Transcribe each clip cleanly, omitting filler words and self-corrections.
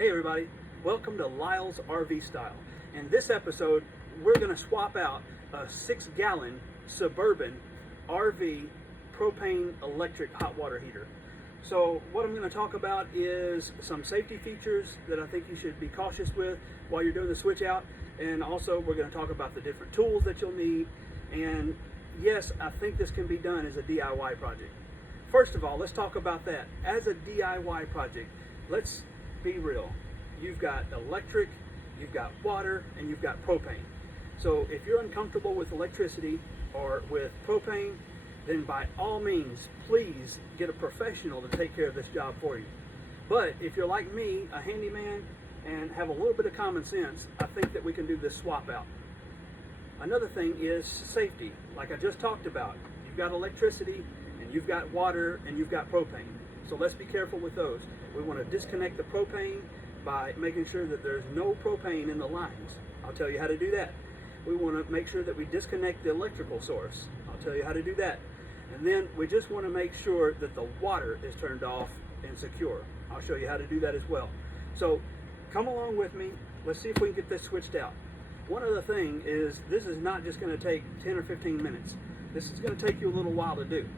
Hey everybody, welcome to Lyle's RV Style. In this episode, we're going to swap out a 6-gallon Suburban RV propane electric hot water heater. So what I'm going to talk about is some safety features that I think you should be cautious with while you're doing the switch out. And also we're going to talk about the different tools that you'll need. And yes, I think this can be done as a DIY project. First of all, let's talk about that. As a DIY project, let's be real. You've got electric, you've got water, and you've got propane. So if you're uncomfortable with electricity or with propane, then by all means, please get a professional to take care of this job for you. But if you're like me, a handyman, and have a little bit of common sense, I think that we can do this swap out. Another thing is safety. Like I just talked about, you've got electricity, and you've got water, and you've got propane. So let's be careful with those. We want to disconnect the propane by making sure that there's no propane in the lines. I'll tell you how to do that. We want to make sure that we disconnect the electrical source. I'll tell you how to do that. And then we just want to make sure that the water is turned off and secure. I'll show you how to do that as well. So come along with me. Let's see if we can get this switched out. One other thing is this is not just going to take 10 or 15 minutes. This is going to take you a little while to do.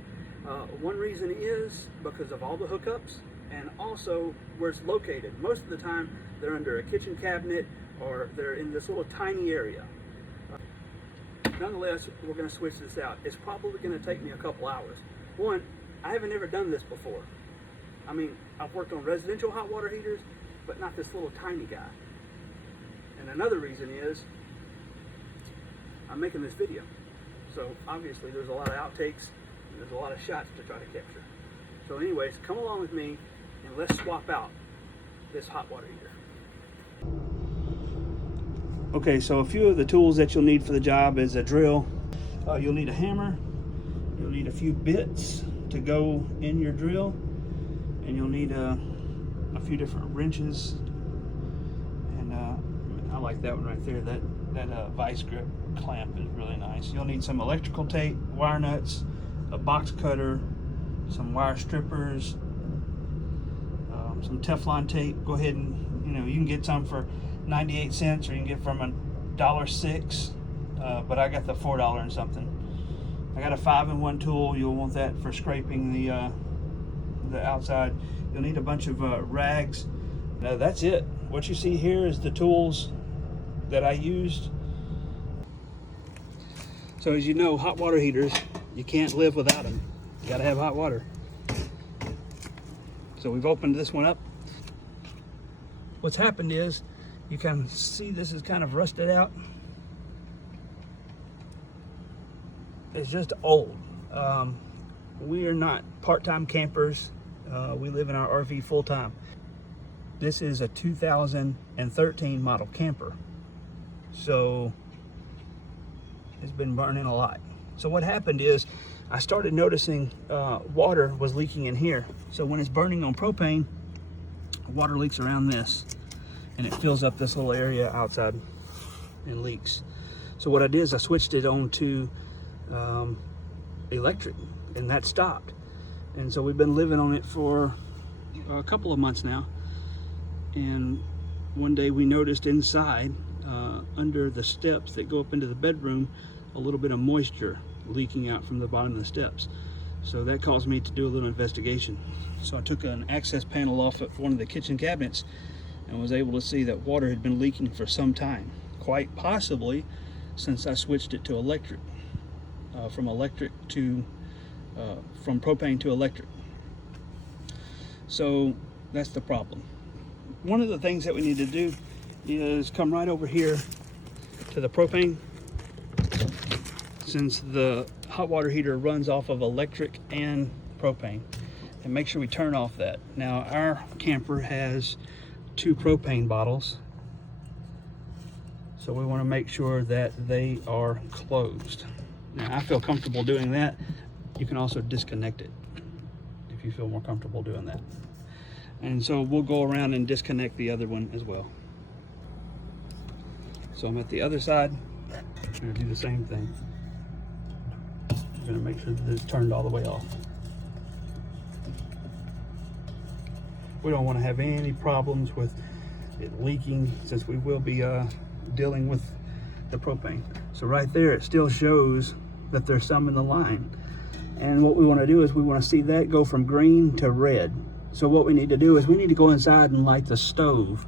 One reason is because of all the hookups and also where it's located. Most of the time they're under a kitchen cabinet or they're in this little tiny area. Nonetheless, we're going to switch this out. It's probably going to take me a couple hours. One, I haven't ever done this before. I mean, I've worked on residential hot water heaters, but not this little tiny guy. And another reason is I'm making this video. So obviously there's a lot of outtakes. There's a lot of shots to try to capture. So anyways, come along with me and let's swap out this hot water heater. Okay, so a few of the tools that you'll need for the job is a drill. You'll need a hammer. You'll need a few bits to go in your drill. And you'll need a few different wrenches. And I like that one right there. That vice grip clamp is really nice. You'll need some electrical tape, wire nuts, a box cutter, some wire strippers, some Teflon tape. Go ahead and, you can get some for 98 cents or you can get from $1.06, but I got the $4 and something. I got a 5-in-1 tool. You'll want that for scraping the outside. You'll need a bunch of rags. That's it. What you see here is the tools that I used. So as you know, hot water heaters, you can't live without them. You gotta have hot water. So we've opened this one up. What's happened is, you can see this is kind of rusted out. It's just old. We are not part-time campers. We live in our RV full-time. This is a 2013 model camper. So it's been burning a lot. So what happened is I started noticing water was leaking in here. So when it's burning on propane, water leaks around this and it fills up this little area outside and leaks. So what I did is I switched it on to electric and that stopped. And so we've been living on it for a couple of months now. And one day we noticed inside under the steps that go up into the bedroom a little bit of moisture leaking out from the bottom of the steps. So that caused me to do a little investigation. So I took an access panel off of one of the kitchen cabinets and was able to see that water had been leaking for some time, quite possibly since I switched it to electric, from propane to electric. So that's the problem. One of the things that we need to do is come right over here to the propane. Since the hot water heater runs off of electric and propane, and make sure we turn off that. Now our camper has 2 propane bottles, so we want to make sure that they are closed. Now I feel comfortable doing that. You can also disconnect it if you feel more comfortable doing that. And so we'll go around and disconnect the other one as well. So I'm at the other side. I'm going to do the same thing. I'm going to make sure that it's turned all the way off. We don't want to have any problems with it leaking, since we will be dealing with the propane. So right there, it still shows that there's some in the line. And what we want to do is we want to see that go from green to red. So what we need to do is we need to go inside and light the stove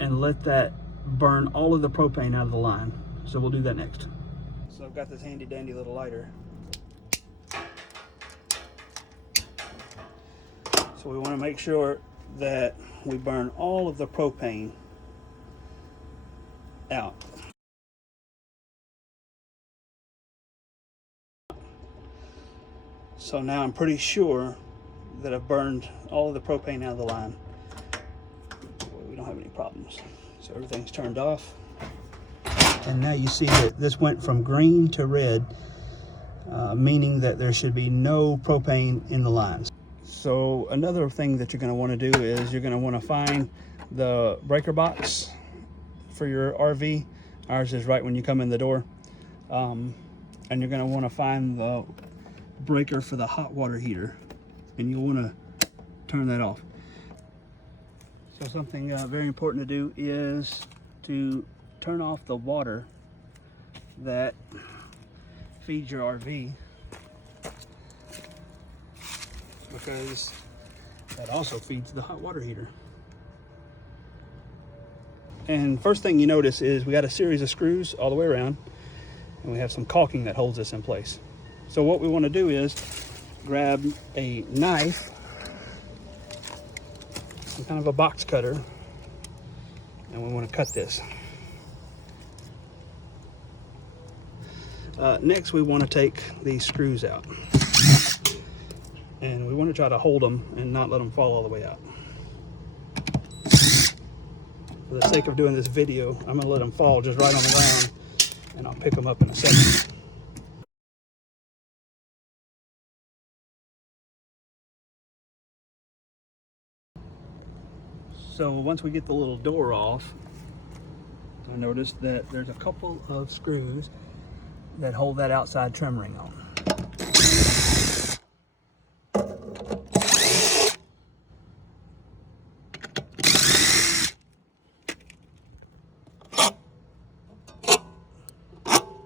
and let that burn all of the propane out of the line. So we'll do that next. So I've got this handy dandy little lighter. So we want to make sure that we burn all of the propane out. So now I'm pretty sure that I've burned all of the propane out of the line. We don't have any problems. So everything's turned off. And now you see that this went from green to red, meaning that there should be no propane in the lines. So another thing that you're going to want to do is you're going to want to find the breaker box for your RV. Ours is right when you come in the door. And you're going to want to find the breaker for the hot water heater, and you'll want to turn that off. So something very important to do is to turn off the water that feeds your RV, because that also feeds the hot water heater. And first thing you notice is we got a series of screws all the way around, and we have some caulking that holds this in place. So what we want to do is grab a knife, some kind of a box cutter, and we want to cut this. Next, we want to take these screws out, and we want to try to hold them and not let them fall all the way out. For the sake of doing this video, I'm going to let them fall just right on the ground, and I'll pick them up in a second. So once we get the little door off, I noticed that there's a couple of screws that hold that outside trim ring on.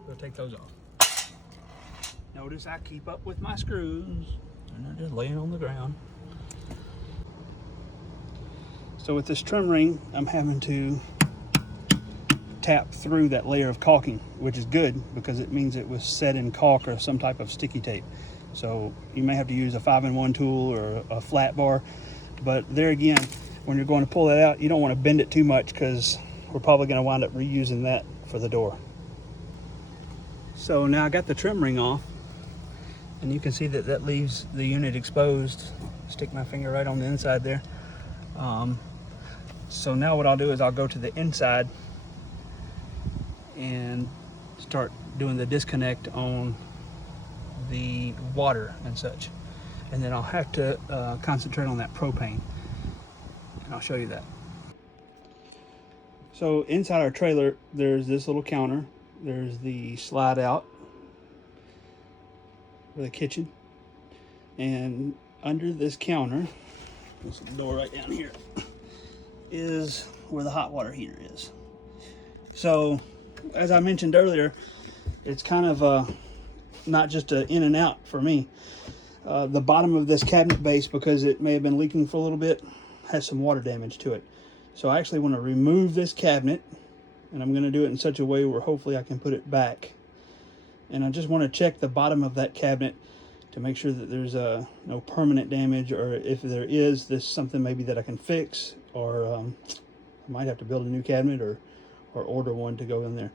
So take those off. Notice I keep up with my screws, and they're just laying on the ground. So with this trim ring, I'm having to tap through that layer of caulking, which is good because it means it was set in caulk or some type of sticky tape. So you may have to use a 5-in-1 tool or a flat bar, but there again, when you're going to pull that out, you don't want to bend it too much because we're probably going to wind up reusing that for the door. So now I got the trim ring off, and you can see that that leaves the unit exposed. Stick my finger right on the inside there. So now what I'll do is I'll go to the inside and start doing the disconnect on the water and such. And then I'll have to concentrate on that propane. And I'll show you that. So inside our trailer, there's this little counter. There's the slide out for the kitchen. And under this counter, there's a door right down here, is where the hot water heater is. So as I mentioned earlier, it's kind of not just an in and out for me. The bottom of this cabinet base, because it may have been leaking for a little bit, has some water damage to it. So I actually want to remove this cabinet, and I'm going to do it in such a way where hopefully I can put it back. And I just want to check the bottom of that cabinet to make sure that there's no permanent damage, or if there is, this is something maybe that I can fix, or I might have to build a new cabinet or order one to go in there.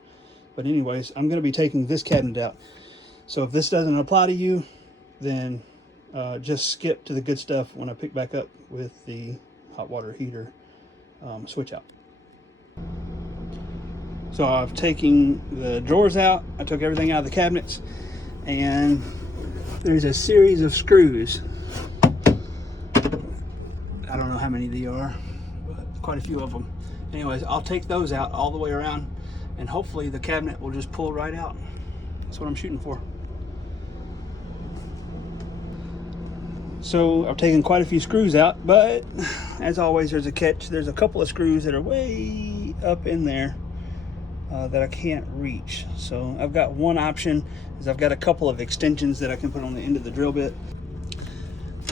But anyways, I'm going to be taking this cabinet out. So if this doesn't apply to you, then just skip to the good stuff when I pick back up with the hot water heater switch out. So I've taken the drawers out, I took everything out of the cabinets, and there's a series of screws. I don't know how many there are, but quite a few of them. Anyways, I'll take those out all the way around, and hopefully the cabinet will just pull right out. That's what I'm shooting for. So I've taken quite a few screws out, but as always, there's a catch. There's a couple of screws that are way up in there that I can't reach. So I've got one option, is I've got a couple of extensions that I can put on the end of the drill bit.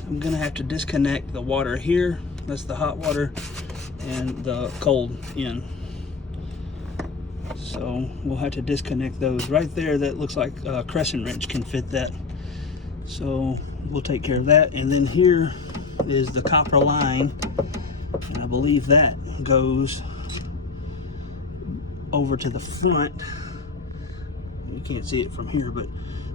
I'm gonna have to disconnect the water here, that's the hot water, and the cold end. So we'll have to disconnect those. Right there, that looks like a crescent wrench can fit that. So we'll take care of that. And then here is the copper line, and I believe that goes over to the front. You can't see it from here, but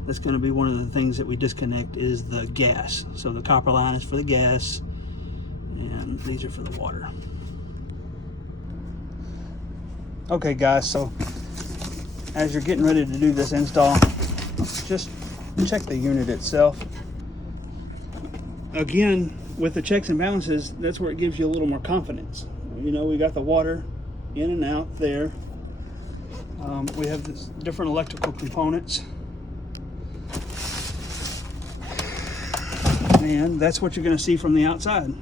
that's going to be one of the things that we disconnect, is the gas. So the copper line is for the gas, and these are for the water. Okay guys, so as you're getting ready to do this install, just check the unit itself. Again, with the checks and balances, that's where it gives you a little more confidence. You know, we got the water in and out there. We have this different electrical components, and that's what you're going to see from the outside.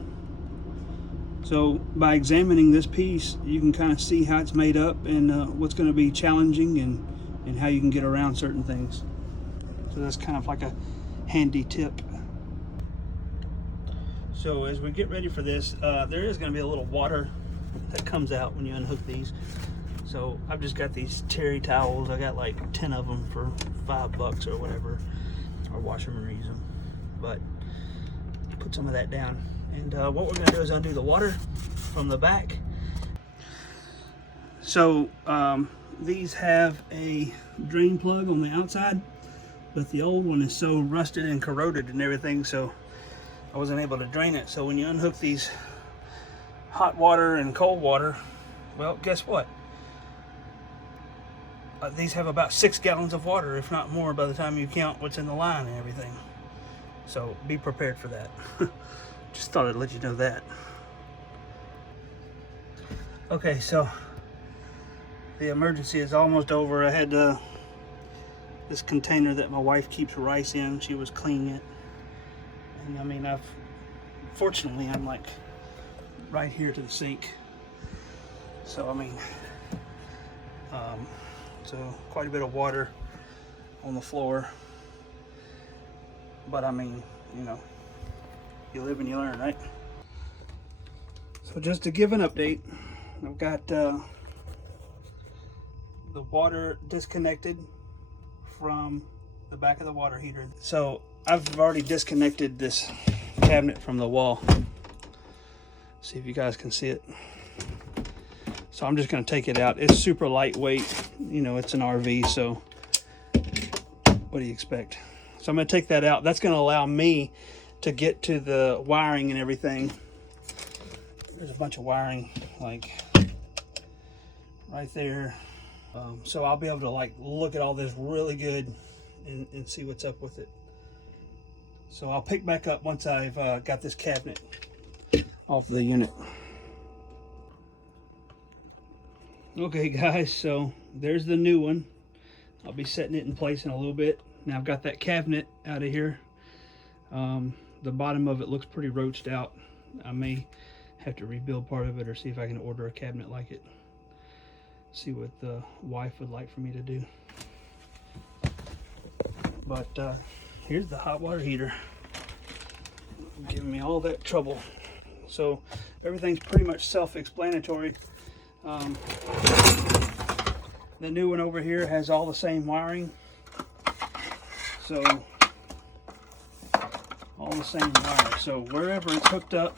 So by examining this piece, you can kind of see how it's made up, and what's going to be challenging, and how you can get around certain things. So that's kind of like a handy tip. So as we get ready for this, there is going to be a little water that comes out when you unhook these. So I've just got these terry towels. I got like 10 of them for $5 or whatever. Or wash them and reuse them. But put some of that down. And what we're going to do is undo the water from the back. So these have a drain plug on the outside, but the old one is so rusted and corroded and everything, so I wasn't able to drain it. So when you unhook these hot water and cold water, well, guess what? These have about 6 gallons of water, if not more, by the time you count what's in the line and everything. So be prepared for that. Just thought I'd let you know that. Okay, so the emergency is almost over. I had this container that my wife keeps rice in. She was cleaning it, and I mean, fortunately I'm like right here to the sink. So I mean, so quite a bit of water on the floor. But I mean, you know, you live and you learn, right? So just to give an update, I've got the water disconnected from the back of the water heater. So I've already disconnected this cabinet from the wall. See if you guys can see it. So I'm just going to take it out. It's super lightweight. You know, it's an RV, so what do you expect? So I'm going to take that out. That's going to allow me to get to the wiring and everything. There's a bunch of wiring like right there. So I'll be able to like look at all this really good and see what's up with it. So I'll pick back up once I've got this cabinet off the unit. Okay guys, so there's the new one. I'll be setting it in place in a little bit. Now I've got that cabinet out of here. The bottom of it looks pretty roached out. I may have to rebuild part of it, or see if I can order a cabinet like it. See what the wife would like for me to do. But here's the hot water heater. Giving me all that trouble. So everything's pretty much self-explanatory. The new one over here has all the same wiring. So all the same wire. So wherever it's hooked up,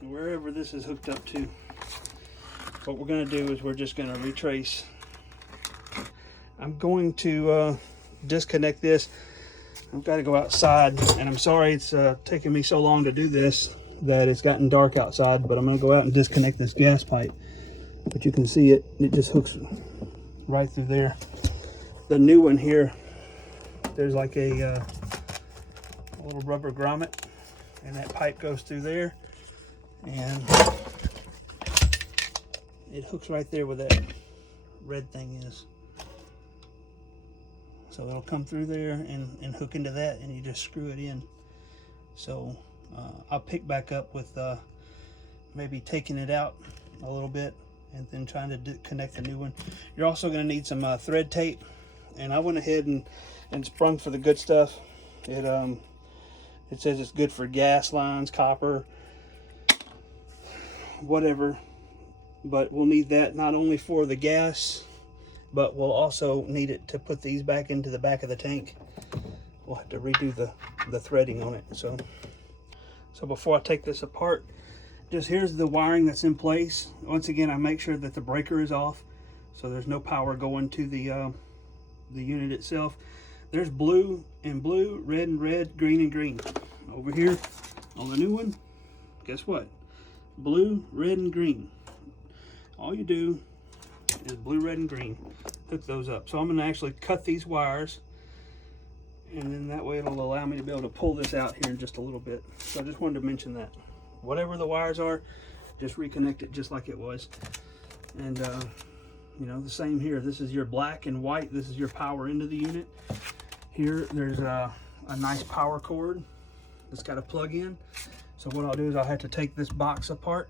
wherever this is hooked up to, what we're going to do is we're just going to retrace. I'm going to disconnect this. I've got to go outside, and I'm sorry it's taking me so long to do this, that it's gotten dark outside, but I'm going to go out and disconnect this gas pipe. But you can see it just hooks right through there. The new one here, there's like a little rubber grommet, and that pipe goes through there, and it hooks right there where that red thing is. So it'll come through there and hook into that, and you just screw it in. So I'll pick back up with maybe taking it out a little bit and then trying to connect the new one. You're also going to need some thread tape, and I went ahead and sprung for the good stuff. It says it's good for gas lines, copper, whatever, but we'll need that not only for the gas, but we'll also need it to put these back into the back of the tank. We'll have to redo the threading on it. So before I take this apart, just here's the wiring that's in place. Once again, I make sure that the breaker is off, so there's no power going to the unit itself. There's blue and blue, red and red, green and green. Over here on the new one, guess what? Blue, red and green. All you do is blue, red and green. Hook those up. So I'm going to actually cut these wires, and then that way it'll allow me to be able to pull this out here in just a little bit. So I just wanted to mention that. Whatever the wires are, just reconnect it just like it was. And you know, the same here. This is your black and white. This is your power into the unit. Here there's a nice power cord that's got a plug in. So what I'll do is I'll have to take this box apart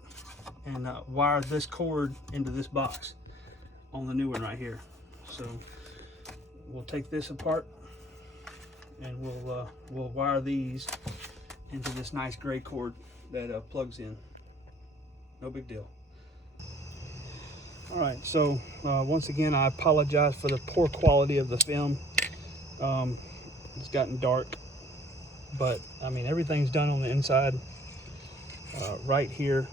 and wire this cord into this box on the new one right here. So we'll take this apart and we'll wire these into this nice gray cord that plugs in. No big deal. All right, so once again, I apologize for the poor quality of the film. It's gotten dark, but I mean, everything's done on the inside. Right here,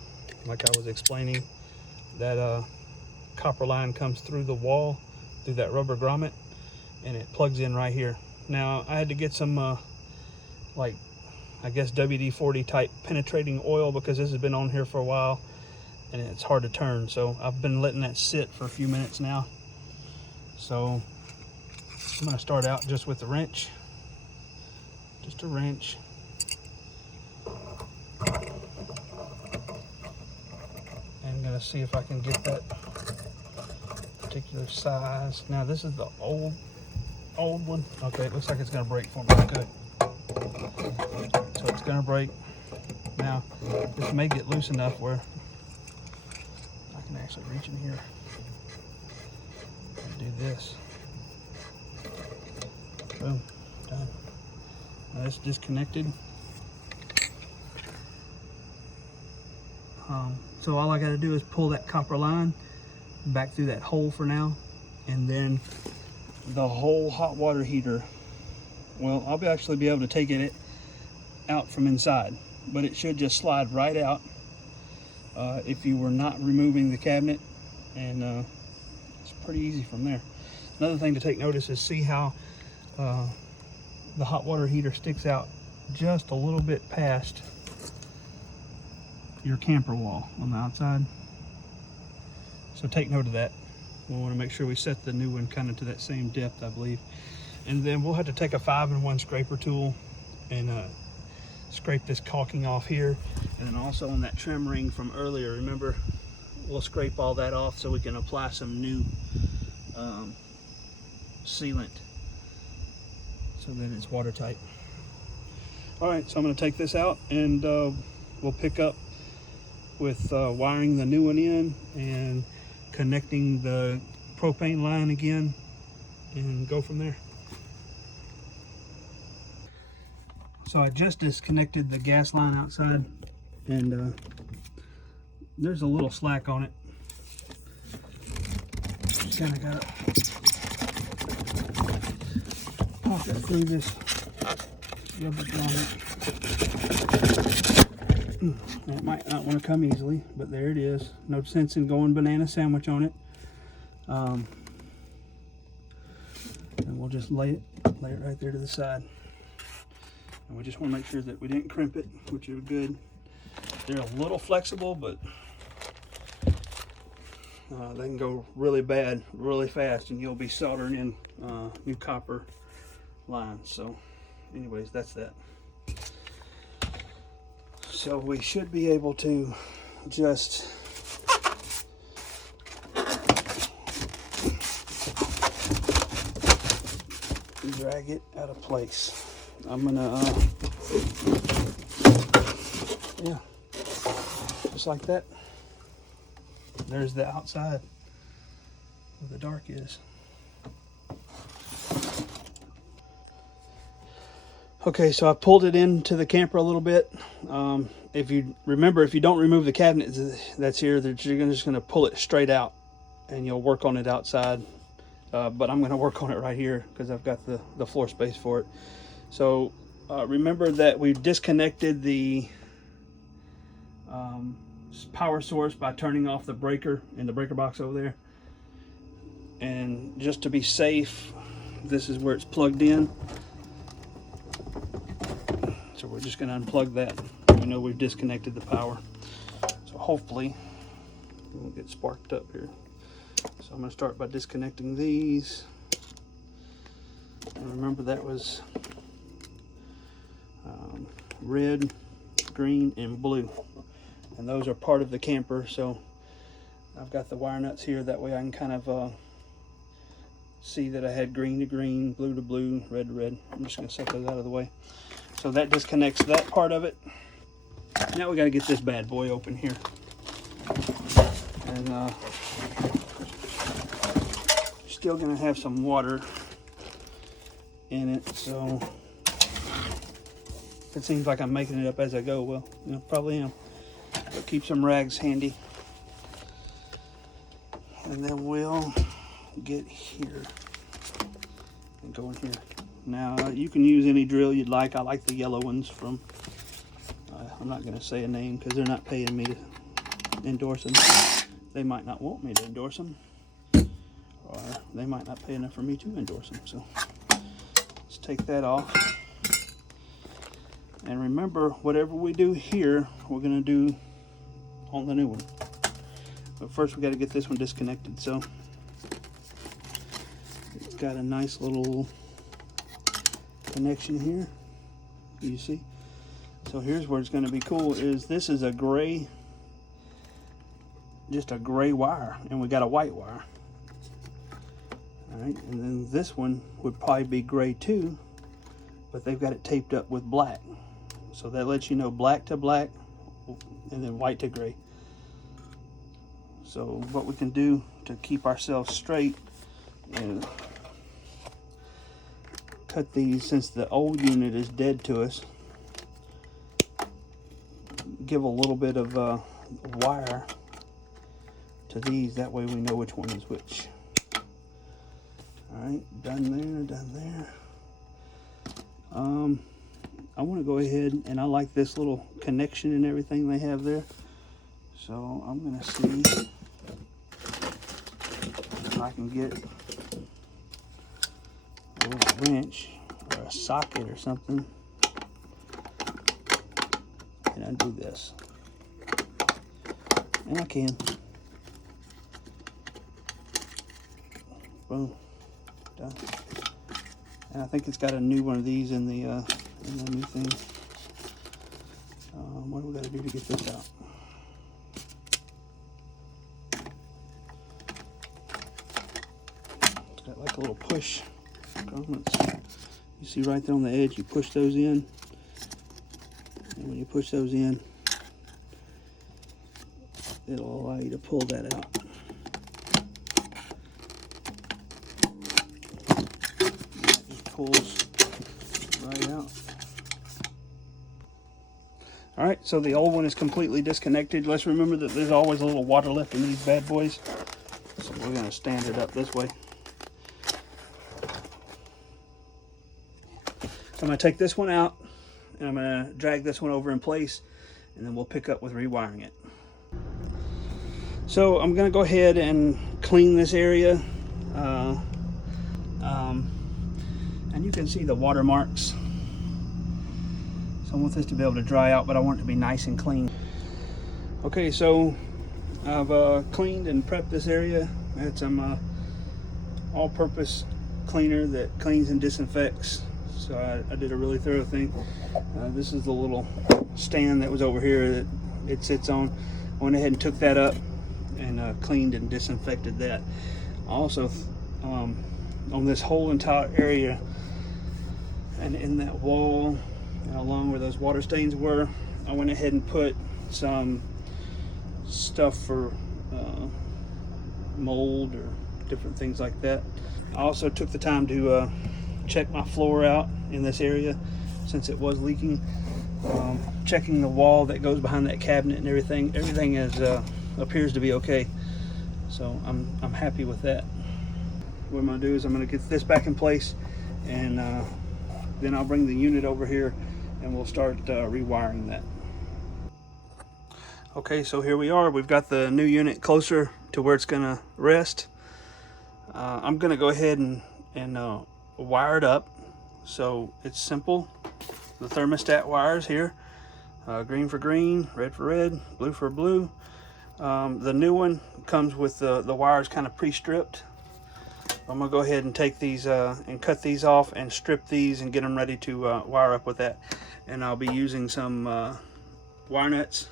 like I was explaining, that copper line comes through the wall, through that rubber grommet, and it plugs in right here. Now, I had to get some, like, I guess WD-40 type penetrating oil, because this has been on here for a while and it's hard to turn. So I've been letting that sit for a few minutes now. So I'm going to start out just with the wrench. Just a wrench. And I'm going to see if I can get that particular size. Now this is the old one. Okay, it looks like it's going to break for me. Good. So it's going to break. Now this may get loose enough where I can actually reach in here and do this. Boom, done. Now it's disconnected. So all I got to do is pull that copper line back through that hole for now, and then the whole hot water heater, well, I'll actually be able to take it out from inside, but it should just slide right out if you were not removing the cabinet, and it's pretty easy from there. Another thing to take notice is see how the hot water heater sticks out just a little bit past your camper wall on the outside. So take note of that. We want to make sure we set the new one kind of to that same depth, I believe. And then we'll have to take a 5-in-1 scraper tool and scrape this caulking off here. And then also on that trim ring from earlier, remember, we'll scrape all that off so we can apply some new sealant so that it's watertight. All right, so I'm going to take this out, and we'll pick up with wiring the new one in and connecting the propane line again and go from there. So I just disconnected the gas line outside, and there's a little slack on it. Just kind of got to pop it through this rubber grommet. It might not want to come easily, but there it is. No sense in going banana sandwich on it. And we'll just lay it right there to the side. And we just want to make sure that we didn't crimp it, which is good. They're a little flexible, but they can go really bad really fast, and you'll be soldering in new copper lines. So anyways, that's that. So we should be able to just drag it out of place. I'm gonna, yeah, just like that. There's the outside where the dark is. Okay, so I pulled it into the camper a little bit. If you remember, if you don't remove the cabinet that's here, that you're just going to pull it straight out, and you'll work on it outside. But I'm going to work on it right here because I've got the floor space for it. So remember that we disconnected the power source by turning off the breaker in the breaker box over there. And just to be safe, this is where it's plugged in. So we're just going to unplug that. We know we've disconnected the power. So hopefully it won't get sparked up here. So I'm going to start by disconnecting these. And remember that was red, green, and blue. And those are part of the camper. So I've got the wire nuts here. That way I can kind of see that I had green to green, blue to blue, red to red. I'm just going to set those out of the way. So that disconnects that part of it. Now we got to get this bad boy open here. And still going to have some water in it. So it seems like I'm making it up as I go. Well, you know, probably am. But keep some rags handy. And then we'll get here and go in here. Now you can use any drill you'd like. I like the yellow ones from, I'm not going to say a name because they're not paying me to endorse them. They might not want me to endorse them, or they might not pay enough for me to endorse them. So let's take that off. And remember, whatever we do here, we're going to do on the new one. But first we got to get this one disconnected. So it's got a nice little connection here, you see. So here's where it's going to be cool, is this is a gray, just a gray wire, and we got a white wire. Alright, and then this one would probably be gray too, but they've got it taped up with black. So that lets you know black to black and then white to gray. So what we can do to keep ourselves straight is cut these, since the old unit is dead to us, give a little bit of wire to these, that way we know which one is which. Alright, done there. I want to go ahead, and I like this little connection and everything they have there, so I'm going to see if I can get a little wrench or a socket or something and undo this. And I can. Boom. Done. And I think it's got a new one of these in the new thing. What do we got to do to get this out? It's got like a little push. You see right there on the edge, you push those in, and when you push those in, it'll allow you to pull that out. It just pulls right out. Alright, so the old one is completely disconnected. Let's remember that there's always a little water left in these bad boys, so we're going to stand it up this way. I'm going to take this one out, and I'm going to drag this one over in place, and then we'll pick up with rewiring it. So I'm going to go ahead and clean this area, and you can see the water marks. So I want this to be able to dry out, but I want it to be nice and clean. Okay, so I've cleaned and prepped this area. I had some all-purpose cleaner that cleans and disinfects. So I did a really thorough thing. This is the little stand that was over here that it sits on. I went ahead and took that up and cleaned and disinfected that. Also, on this whole entire area, And in that wall, along where those water stains were, I went ahead and put some stuff for mold or different things like that. I also took the time to check my floor out in this area since it was leaking. Checking the wall that goes behind that cabinet and everything is appears to be okay. So I'm happy with that. What I'm gonna do is I'm gonna get this back in place, and then I'll bring the unit over here and we'll start rewiring that. Okay, so here we are. We've got the new unit closer to where it's gonna rest. I'm gonna go ahead and wire it up. So it's simple. The thermostat wires here, green for green, red for red, blue for blue. The new one comes with the wires kind of pre-stripped. I'm gonna go ahead and take these and cut these off and strip these and get them ready to wire up with that. And I'll be using some wire nuts,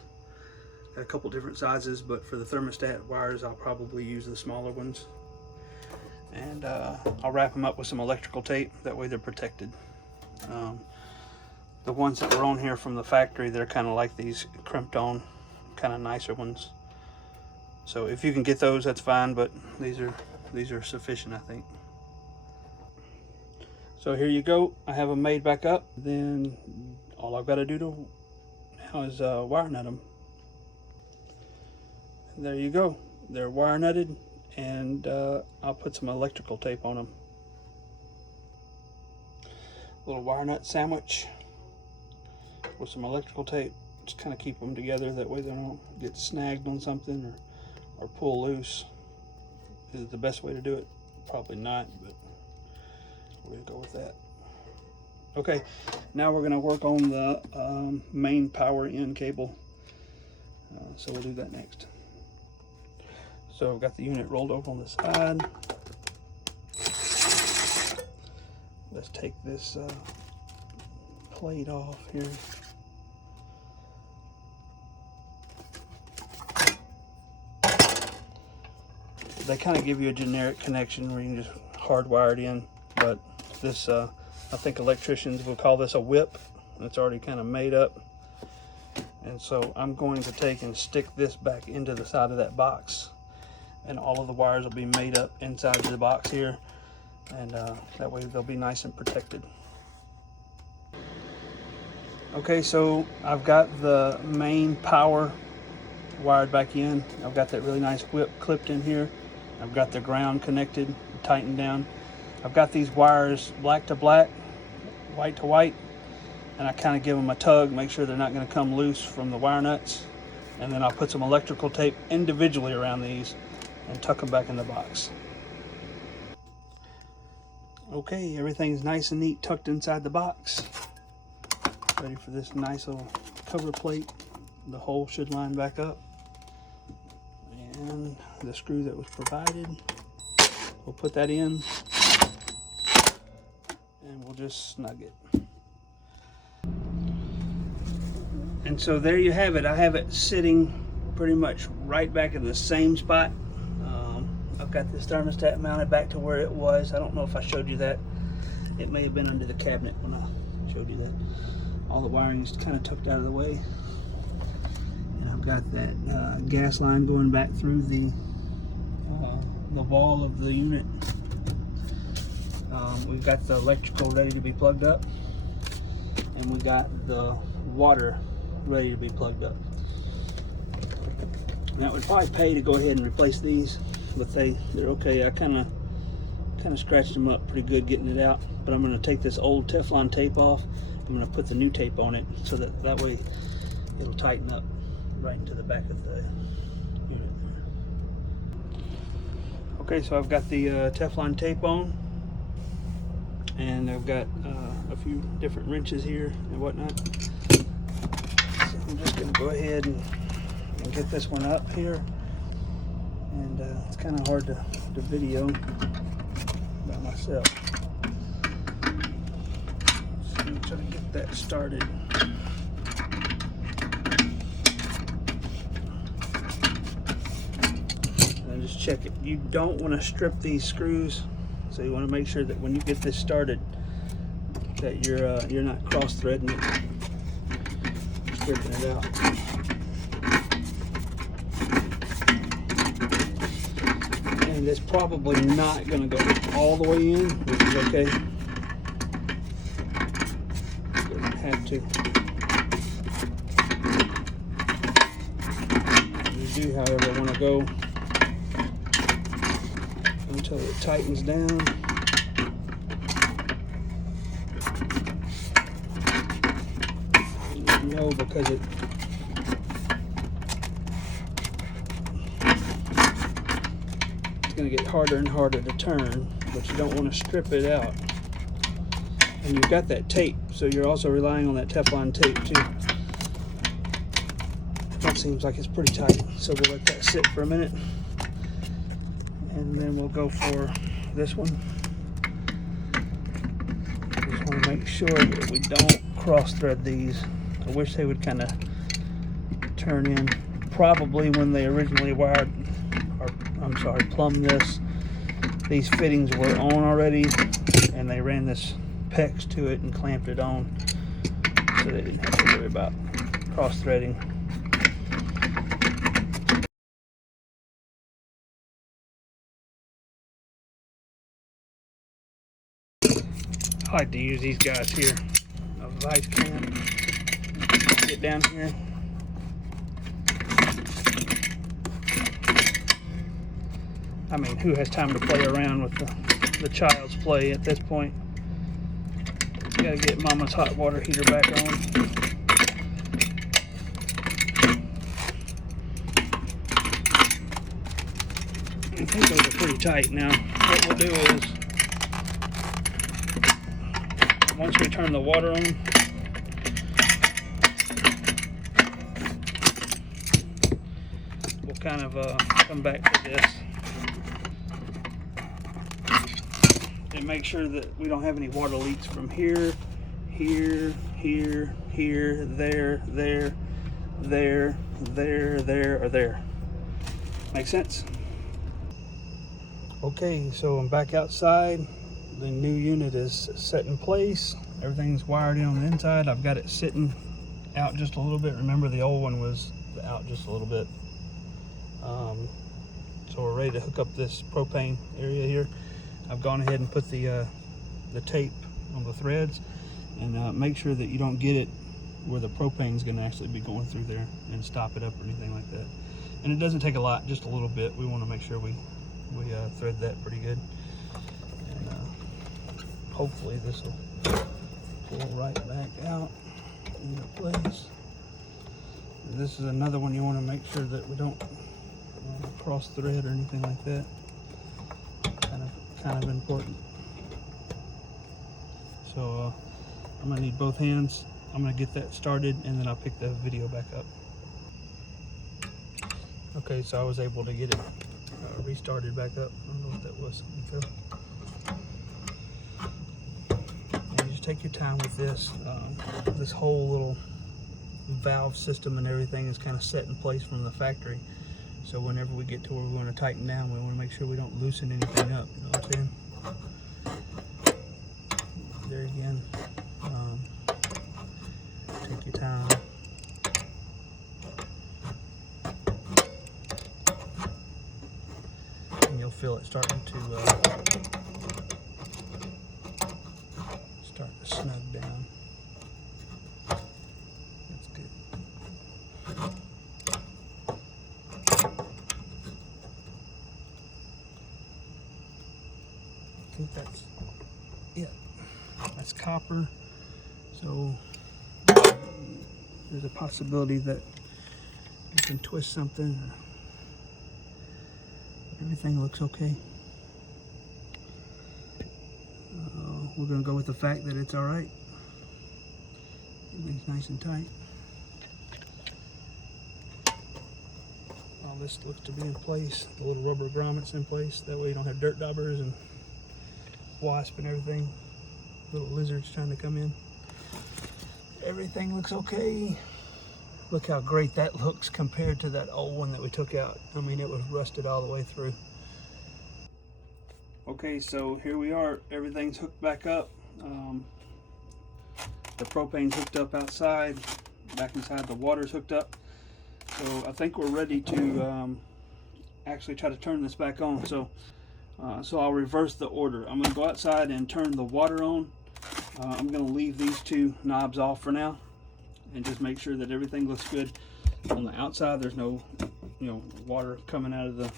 a couple different sizes, but for the thermostat wires I'll probably use the smaller ones. And I'll wrap them up with some electrical tape, that way they're protected. The ones that were on here from the factory, they're kind of like these crimped on, kind of nicer ones. So if you can get those, that's fine, but these are sufficient, I think. So here you go. I have them made back up. Then all I've got to do now is wire nut them. And there you go. They're wire nutted, and I'll put some electrical tape on them. Little wire nut sandwich with some electrical tape. Just kind of keep them together, that way they don't get snagged on something or pull loose. Is it the best way to do it? Probably not, but we're gonna go with that. Okay, now we're gonna work on the main power in cable. So we'll do that next. So I've got the unit rolled over on the side. Let's take this plate off here. They kind of give you a generic connection where you can just hardwire it in, but this, I think electricians will call this a whip. It's already kind of made up. And so I'm going to take and stick this back into the side of that box, and all of the wires will be made up inside of the box here, and that way they'll be nice and protected. Okay, so I've got the main power wired back in. I've got that really nice whip clipped in here. I've got the ground connected, tightened down. I've got these wires black to black, white to white, and I kind of give them a tug, make sure they're not going to come loose from the wire nuts. And then I'll put some electrical tape individually around these and tuck them back in the box. Okay, everything's nice and neat tucked inside the box. Ready for this nice little cover plate. The hole should line back up. And the screw that was provided, we'll put that in and we'll just snug it. And so there you have it. I have it sitting pretty much right back in the same spot. I've got this thermostat mounted back to where it was. I don't know if I showed you that. It may have been under the cabinet when I showed you that. All the wiring is kind of tucked out of the way. I've got that gas line going back through the wall of the unit. We've got the electrical ready to be plugged up, and we got the water ready to be plugged up. Now it would probably pay to go ahead and replace these, but they're okay. I kind of scratched them up pretty good getting it out, but I'm going to take this old Teflon tape off. I'm going to put the new tape on it so that way it'll tighten up right into the back of the unit there. Okay, so I've got the Teflon tape on, and I've got a few different wrenches here and whatnot. So I'm just going to go ahead and get this one up here, and it's kind of hard to video by myself. So I'm trying to get that started. Just check it. You don't want to strip these screws, so you want to make sure that when you get this started, that you're not cross-threading it, stripping it out. And it's probably not going to go all the way in, which is okay. Doesn't have to. You do, however, want to go until it tightens down. No, because it's going to get harder and harder to turn, but you don't want to strip it out. And you've got that tape, so you're also relying on that Teflon tape too. That seems like it's pretty tight, so we'll let that sit for a minute. And then we'll go for this one. Just want to make sure that we don't cross thread these. I wish they would kind of turn in. Probably when they originally wired, or I'm sorry, plumbed this, these fittings were on already, and they ran this PEX to it and clamped it on, so they didn't have to worry about cross threading. I like to use these guys here, a vice clamp. Get down here. I mean, who has time to play around with the child's play at this point? You gotta get Mama's hot water heater back on. I think those are pretty tight now. What we'll do is, once we turn the water on, we'll kind of come back to this and make sure that we don't have any water leaks from here, here, here, here, there, there, there, there, there, or there. Make sense? Okay, so I'm back outside. The new unit is set in place. Everything's wired in on the inside. I've got it sitting out just a little bit. Remember, the old one was out just a little bit. So we're ready to hook up this propane area here. I've gone ahead and put the tape on the threads, and make sure that you don't get it where the propane is going to actually be going through there and stop it up or anything like that. And it doesn't take a lot, just a little bit. We want to make sure we thread that pretty good. And hopefully this will pull right back out into place. And this is another one you want to make sure that we don't cross thread or anything like that. Kind of important. So I'm gonna need both hands. I'm gonna get that started, and then I'll pick the video back up. Okay, so I was able to get it restarted back up. I don't know what that was. And you just take your time with this. This whole little valve system and everything is kind of set in place from the factory. So whenever we get to where we want to tighten down, we want to make sure we don't loosen anything up. You know what I'm saying? There again, take your time. And you'll feel it starting to snug down. That's good. I think that's it. That's copper, so there's a possibility that you can twist something. Everything looks okay. We're going to go with the fact that it's all right. Everything's nice and tight. All this looks to be in place. The little rubber grommets in place. That way you don't have dirt daubers and wasp and everything. Little lizards trying to come in. Everything looks okay. Look how great that looks compared to that old one that we took out. I mean, it was rusted all the way through. Okay, so here we are. Everything's hooked back up. The propane's hooked up outside. Back inside, the water's hooked up. So I think we're ready to actually try to turn this back on. So I'll reverse the order. I'm going to go outside and turn the water on. I'm going to leave these two knobs off for now and just make sure that everything looks good. On the outside, there's no water coming out of the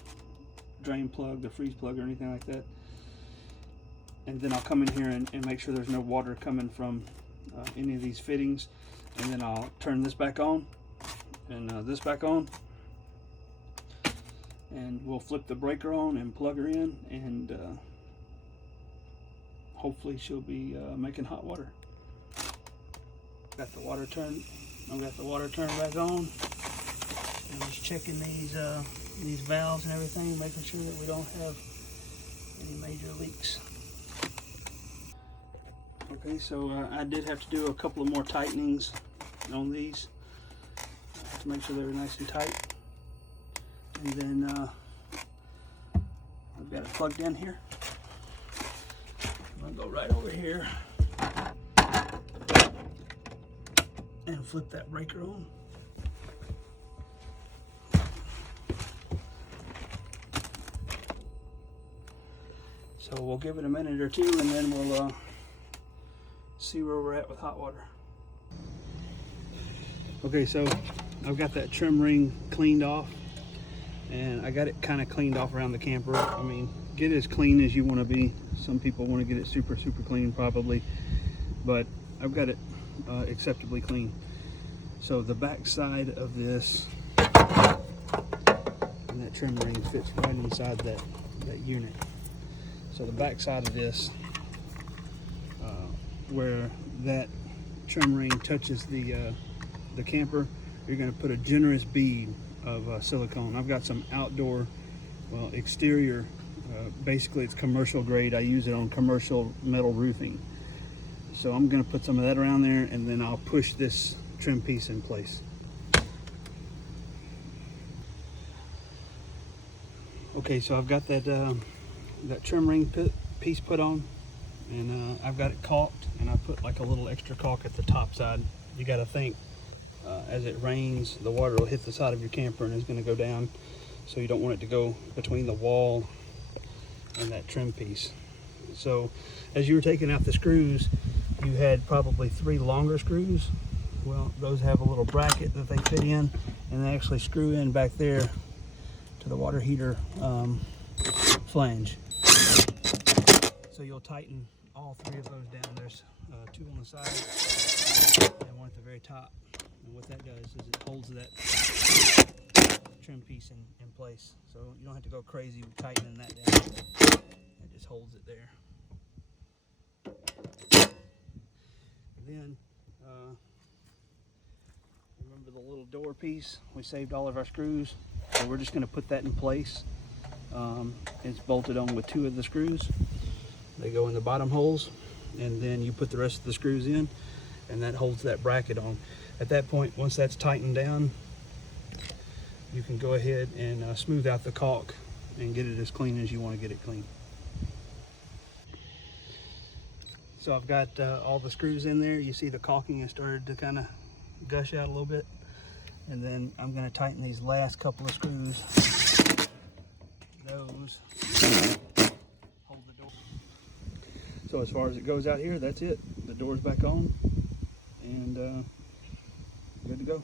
drain plug, the freeze plug, or anything like that. And then I'll come in here and make sure there's no water coming from any of these fittings. And then I'll turn this back on and this back on. And we'll flip the breaker on and plug her in, and hopefully she'll be making hot water. Got the water turned. I've got the water turned back on. I'm just checking these valves and everything, making sure that we don't have any major leaks. Okay, so I did have to do a couple of more tightenings on these to make sure they were nice and tight. And then I've got it plugged in here. I'm gonna go right over here and flip that breaker on. So we'll give it a minute or two, and then we'll see where we're at with hot water. Okay, so I've got that trim ring cleaned off, and I got it kind of cleaned off around the camper. I mean, get it as clean as you want to be. Some people want to get it super clean probably, but I've got it acceptably clean. So the back side of this, and that trim ring fits right inside that unit. So the back side of this, where that trim ring touches the camper, you're going to put a generous bead of silicone. I've got some outdoor, exterior, basically it's commercial grade. I use it on commercial metal roofing. So I'm going to put some of that around there, and then I'll push this trim piece in place. Okay, so I've got that trim ring piece put on, and I've got it caulked, and I put like a little extra caulk at the top side. You got to think, as it rains, the water will hit the side of your camper and it's going to go down, so you don't want it to go between the wall and that trim piece. So as you were taking out the screws, you had probably 3 longer screws. Well, those have a little bracket that they fit in, and they actually screw in back there to the water heater flange. So you'll tighten all 3 of those down. There's 2 on the side and 1 at the very top. And what that does is it holds that trim piece in place. So you don't have to go crazy with tightening that down. It just holds it there. And then remember the little door piece? We saved all of our screws, so we're just going to put that in place. It's bolted on with 2 of the screws. They go in the bottom holes, and then you put the rest of the screws in, and that holds that bracket on. At that point, once that's tightened down, you can go ahead and smooth out the caulk and get it as clean as you want to get it clean. So I've got all the screws in there. You see the caulking has started to kind of gush out a little bit. And then I'm going to tighten these last couple of screws. Those hold the door. So as far as it goes out here, that's it. The door's back on, and good to go.